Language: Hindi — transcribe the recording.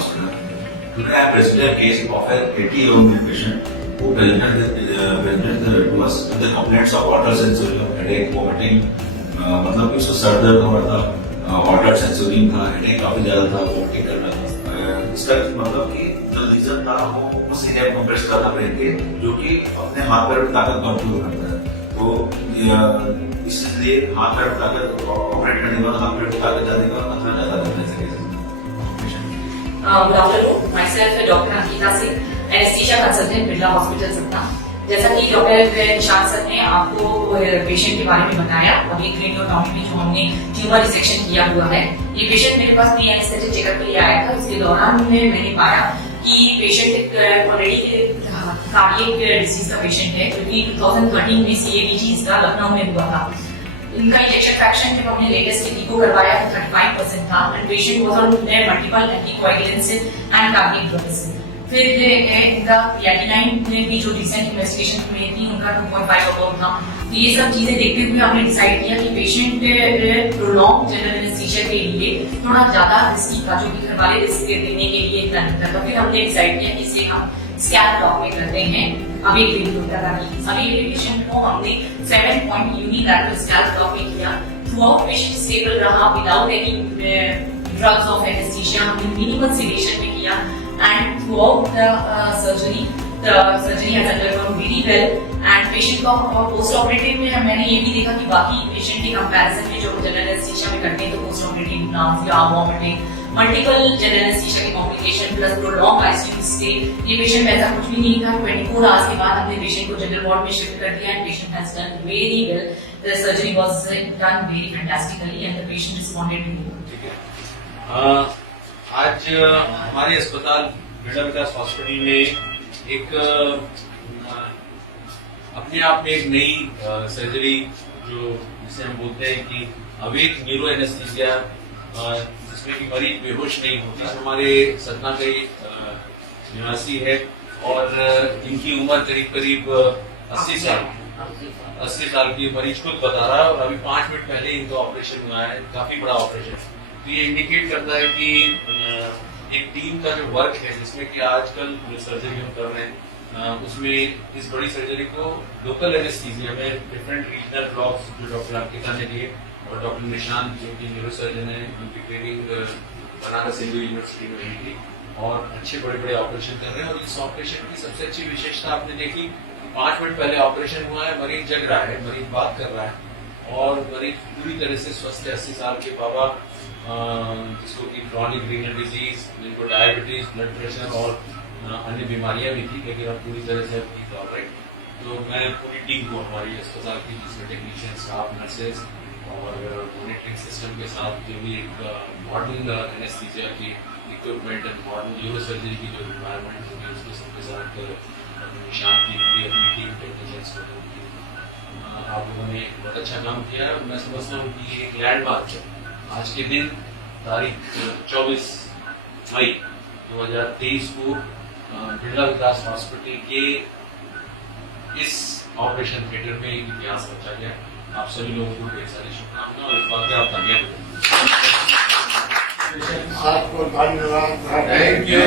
Hospital. Today I presented a case of an 80-year-old patient who presented to us with the complaints of water sensorium, headache, vomiting, मतलब उसको सर दर्द हो रहा था, वाटर सेंसोरियम था, हेडेक काफी ज्यादा था, वोमिटिंग कर रहा था। इसका मतलब कि जो रीजन था वो सीनियर कंप्रेस कर रहा था जो कि अपने हाथ पैर में ताकत कंट्रोल करता है। तो इसलिए हाथ पैर में ताकत ऑपरेट करने के बाद हाथ पैर में ताकत जाने का खतरा ज्यादा रहता है। Good afternoon. Myself, Dr. Ankita Singh, anesthesia consultant, Birla Hospital, Satna. जैसा कि डॉक्टर निशांत सर ने आपको पेशेंट के बारे में बताया, अभी क्रेनियोटॉमी में जो हमने ट्यूमर रिसेक्शन किया हुआ है, ये पेशेंट मेरे पास प्री एनेस्थेटिक चेकअप के लिए आया था। उसके दौरान मैंने पाया कि पेशेंट ऑलरेडी कार्डियक डिसीज का पेशेंट है, जो कि 2013 में CABG इसका लखनऊ में हुआ था। इनका इंजेक्शन फ्रैक्शन जब हमने लेटेस्ट इको करवाया तो 35% था and patient was on multiple anticoagulants and cardiac drugs. फिर इनका क्रिएटिनाइन में भी जो रिसेंट इन्वेस्टिगेशन में थी उनका 2.5 अबव था। तो ये सब चीजें देखते हुए हमने डिसाइड किया कि पेशेंट प्रोलॉन्ग जनरल एनेस्थीसिया के लिए थोड़ा ज्यादा रिस्की था, जो कि घर वाले रिस्क देने के लिए इतना नहीं था। तो फिर हमने डिसाइड किया कि इसे हम स्कैन ब्लॉक में करते हैं। अभी पेशेंट को हमने 7 पॉइंट यूनिलैटरल स्कैन ब्लॉक में किया। थ्रूआउट पेशेंट स्टेबल रहा without any drugs of anaesthesia. हमने मिनिमल सेडेशन में किया and throughout the surgery has undergone very well and patient का पोस्ट ऑपरेटिव में मैंने ये भी देखा कि बाकी पेशेंट के कंपैरिजन में जो जनरल एनेस्थीसिया में करते हैं तो post operative nausea, vomiting, multiple general anaesthesia के complication plus prolong ICU stay, ये पेशेंट में ऐसा कुछ भी नहीं था। 24 आवर्स के बाद हमने पेशेंट को जनरल वार्ड में शिफ्ट कर दिया and patient has done very well. The surgery was done very fantastically and the patient responded to. आज हमारे अस्पताल बिरला विकास हॉस्पिटल में एक अपने आप में एक नई सर्जरी जो जिसे हम बोलते हैं कि अवेक न्यूरो एनेस्थीसिया, जिसमें कि मरीज बेहोश नहीं होता। हमारे सतना के निवासी है और इनकी उम्र करीब 80 साल की मरीज खुद बता रहा है और अभी 5 मिनट पहले इनका ऑपरेशन हुआ है, काफी बड़ा ऑपरेशन। तो ये इंडिकेट करता है कि एक टीम का जो वर्क है, जिसमें कि आजकल जो सर्जरी हम कर रहे हैं उसमें इस बड़ी सर्जरी को लोकल एनेस्थीसिया में डिफरेंट रीजनल ब्लॉक्स जो डॉक्टर अंकिता ने दिए और डॉक्टर निशांत जो कि न्यूरो सर्जन है, उनकी ट्रेनिंग बनारस हिंदू यूनिवर्सिटी में हुई थी और अच्छे बड़े ऑपरेशन कर रहे हैं। और इस ऑपरेशन की सबसे अच्छी विशेषता आपने देखी, 5 मिनट पहले ऑपरेशन हुआ है, मरीज जग रहा है, मरीज बात कर रहा है और मरीज पूरी तरह से स्वस्थ है। 80 साल के बाबा जिसको कि क्रॉनिक रीनल डिजीज, जिनको डायबिटीज, ब्लड प्रेशर और अन्य बीमारियां भी थी, लेकिन अब पूरी तरह से ठीक हो रहे। तो मैं पूरी टीम को हमारी अस्पताल की जिसमें टेक्नीशियन, स्टाफ, नर्सेज और मॉनिटरिंग सिस्टम के साथ जो भी एक मॉडर्न एनेस्थीसिया की equipment and modern neuro surgery की जो रिक्वायरमेंट होगी उसके सबके साथ निशांत की पूरी अपनी टीम टेक्नीशियंस को आप लोगों ने बहुत अच्छा काम किया है। मैं समझता हूँ कि ये एक लैंडमार्क है। आज के दिन तारीख 24 मई 2023 को बिरला विकास हॉस्पिटल के इस ऑपरेशन थिएटर में एक इतिहास रचा गया। आप सभी लोगों को ढेर सारी शुभकामनाएं और इस बात के आप धन्यवाद। आपको धन्यवाद। Thank you.